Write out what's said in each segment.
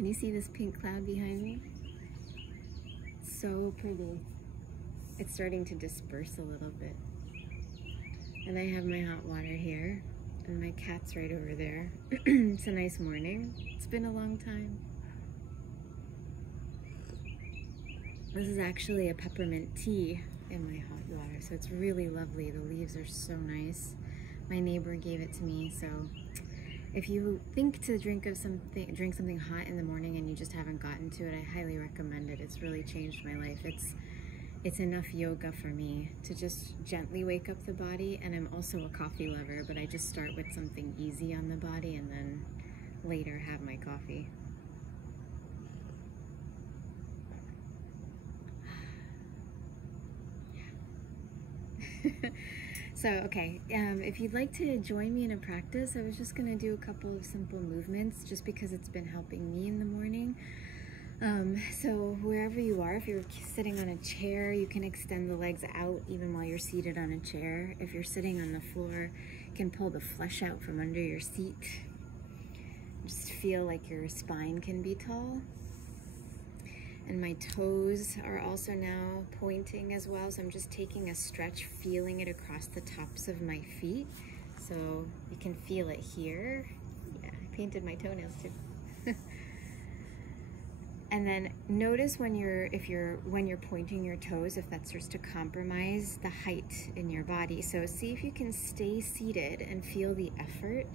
Can you see this pink cloud behind me? So pretty. It's starting to disperse a little bit. And I have my hot water here, and my cat's right over there. It's a nice morning. It's been a long time. This is actually a peppermint tea in my hot water, so it's really lovely. The leaves are so nice. My neighbor gave it to me, so if you think to drink something hot in the morning and you just haven't gotten to it, I highly recommend it. It's really changed my life. It's enough yoga for me to just gently wake up the body, and I'm also a coffee lover, but I just start with something easy on the body and then later have my coffee. So, okay, if you'd like to join me in a practice, I was just going to do a couple of simple movements just because it's been helping me in the morning. So wherever you are, if you're sitting on a chair, you can extend the legs out even while you're seated on a chair. If you're sitting on the floor, you can pull the flesh out from under your seat. Just feel like your spine can be tall. And my toes are also now pointing as well, so I'm just taking a stretch, feeling it across the tops of my feet. So you can feel it here. Yeah, I painted my toenails too. And then notice when you're pointing your toes, if that starts to compromise the height in your body. So see if you can stay seated and feel the effort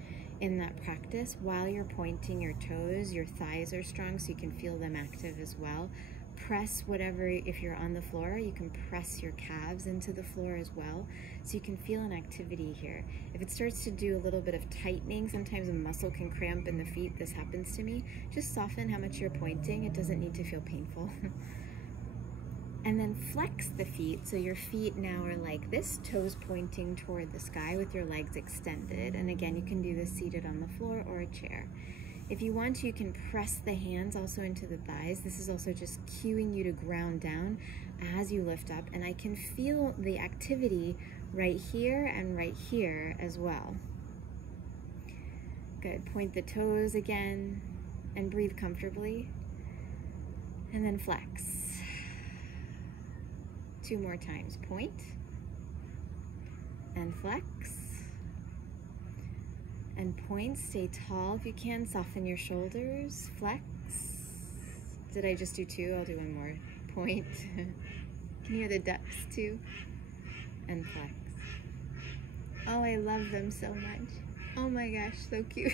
in that practice while you're pointing your toes. Your thighs are strong, so you can feel them active as well. Press whatever, if you're on the floor, you can press your calves into the floor as well, so you can feel an activity here. If it starts to do a little bit of tightening, sometimes a muscle can cramp in the feet, this happens to me, just soften how much you're pointing. It doesn't need to feel painful. And then flex the feet, so your feet now are like this, toes pointing toward the sky with your legs extended. And again, you can do this seated on the floor or a chair. If you want to, you can press the hands also into the thighs. This is also just cueing you to ground down as you lift up. And I can feel the activity right here and right here as well. Good, point the toes again and breathe comfortably. And then flex. 2 more times, point and flex. And point, stay tall if you can, soften your shoulders, flex. Did I just do 2? I'll do 1 more. Point. Can you hear the depths too? And flex. Oh, I love them so much. Oh my gosh, so cute.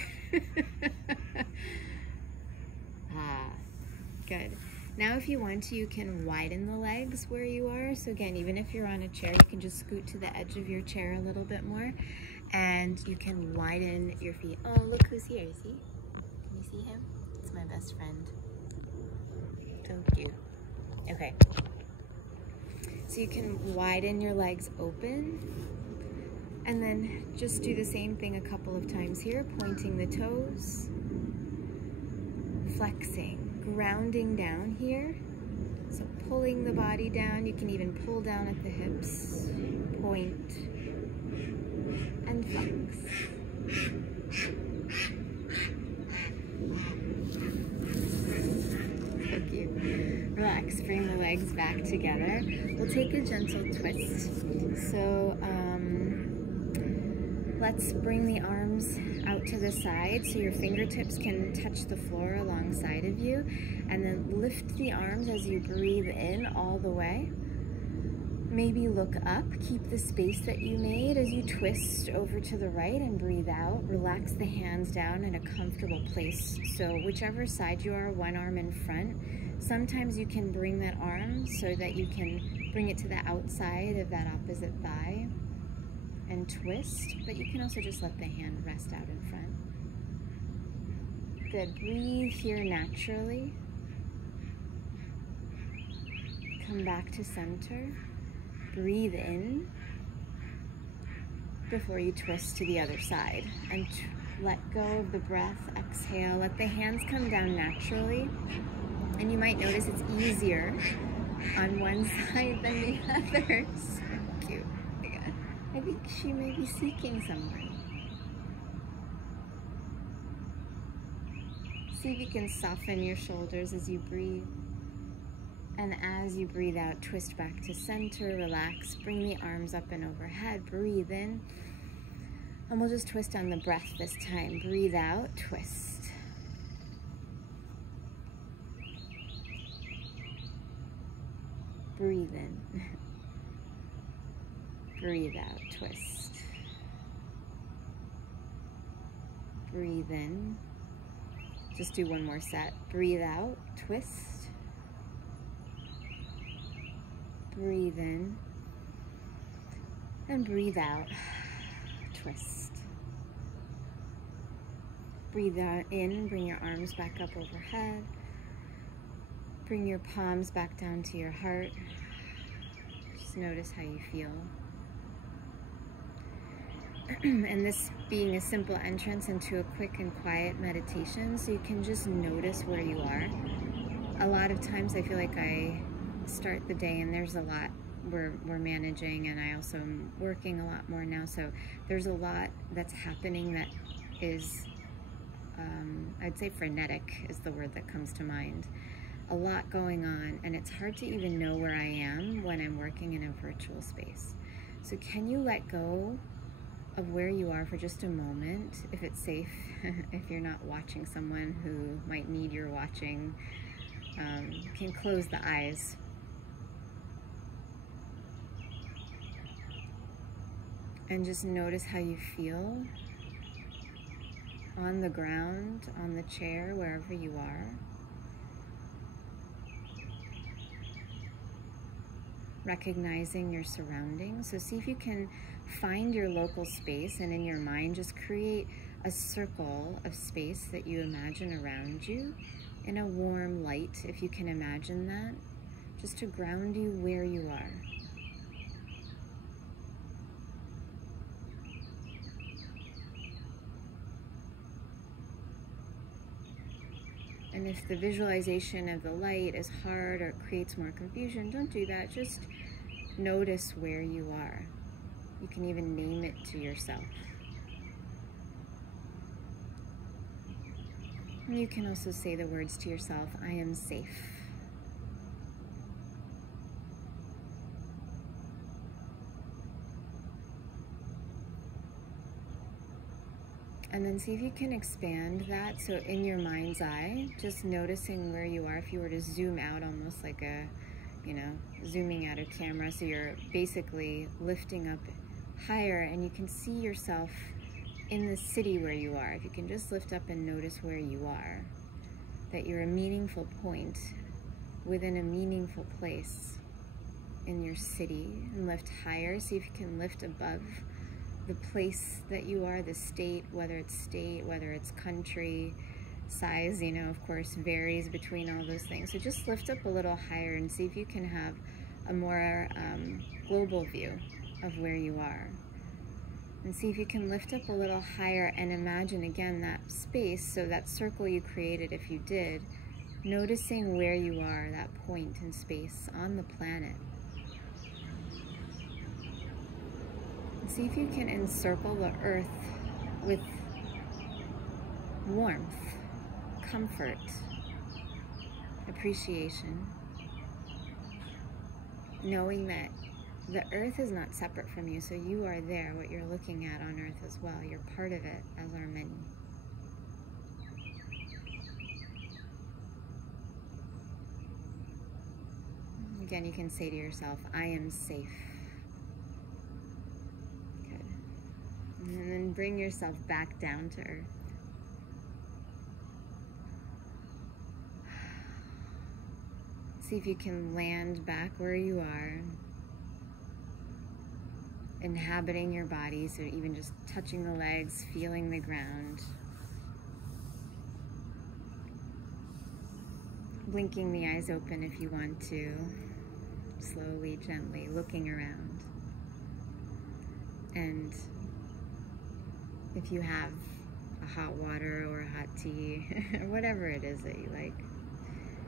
Good. Now if you want to, you can widen the legs where you are. So again, even if you're on a chair, you can just scoot to the edge of your chair a little bit more. And you can widen your feet. Oh, look who's here, see? Can you see him? It's my best friend. So cute. Okay. So you can widen your legs open. And then just do the same thing a couple of times here, pointing the toes, flexing, grounding down here. So pulling the body down. You can even pull down at the hips, point, and flex. So cute. Relax, bring the legs back together. We'll take a gentle twist. So let's bring the arms out to the side so your fingertips can touch the floor alongside of you. And then lift the arms as you breathe in all the way. Maybe look up, keep the space that you made as you twist over to the right and breathe out. Relax the hands down in a comfortable place. So whichever side you are, 1 arm in front. Sometimes you can bring that arm so that you can bring it to the outside of that opposite thigh and twist, but you can also just let the hand rest out in front. Good, breathe here naturally. Come back to center. Breathe in before you twist to the other side, and let go of the breath. Exhale, let the hands come down naturally, and you might notice it's easier on one side than the other. So cute. I think she may be seeking someone. See if you can soften your shoulders as you breathe. And as you breathe out, twist back to center, relax, bring the arms up and overhead, breathe in. And we'll just twist on the breath this time. Breathe out, twist. Breathe in. Breathe out, twist. Breathe in. Just do one more set. Breathe out, twist. Breathe in. And breathe out, twist. Breathe out in, bring your arms back up overhead. Bring your palms back down to your heart. Just notice how you feel. And this being a simple entrance into a quick and quiet meditation, so you can just notice where you are. A lot of times I feel like I start the day and there's a lot we're managing, and I also am working a lot more now, so there's a lot that's happening that is, I'd say frenetic is the word that comes to mind. A lot going on, and it's hard to even know where I am when I'm working in a virtual space. So can you let go of where you are for just a moment, if it's safe, if you're not watching someone who might need your watching. You can close the eyes. And just notice how you feel on the ground, on the chair, wherever you are. Recognizing your surroundings. So see if you can find your local space, and in your mind just create a circle of space that you imagine around you in a warm light, if you can imagine that, just to ground you where you are. And if the visualization of the light is hard or creates more confusion, don't do that. Just notice where you are. You can even name it to yourself. And you can also say the words to yourself, I am safe. And then see if you can expand that. So in your mind's eye, just noticing where you are. If you were to zoom out, almost like a, zooming out a camera. So you're basically lifting up higher, and you can see yourself in the city where you are. If you can just lift up and notice where you are, that you're a meaningful point within a meaningful place in your city, and lift higher. See if you can lift above the place that you are, the state, whether it's country, size, of course, varies between all those things. So just lift up a little higher and see if you can have a more global view of where you are. And see if you can lift up a little higher and imagine again that space, so that circle you created, if you did, noticing where you are, that point in space on the planet. See if you can encircle the earth with warmth, comfort, appreciation, knowing that the earth is not separate from you, so you are there, what you're looking at on earth as well. You're part of it, as are many. Again, you can say to yourself, I am safe. And then bring yourself back down to earth. See if you can land back where you are, inhabiting your body, so even just touching the legs, feeling the ground. Blinking the eyes open if you want to, slowly, gently, looking around. And if you have a hot water or a hot tea, or whatever it is that you like,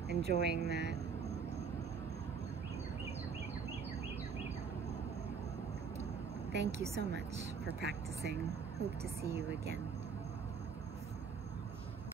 enjoying that. Thank you so much for practicing. Hope to see you again.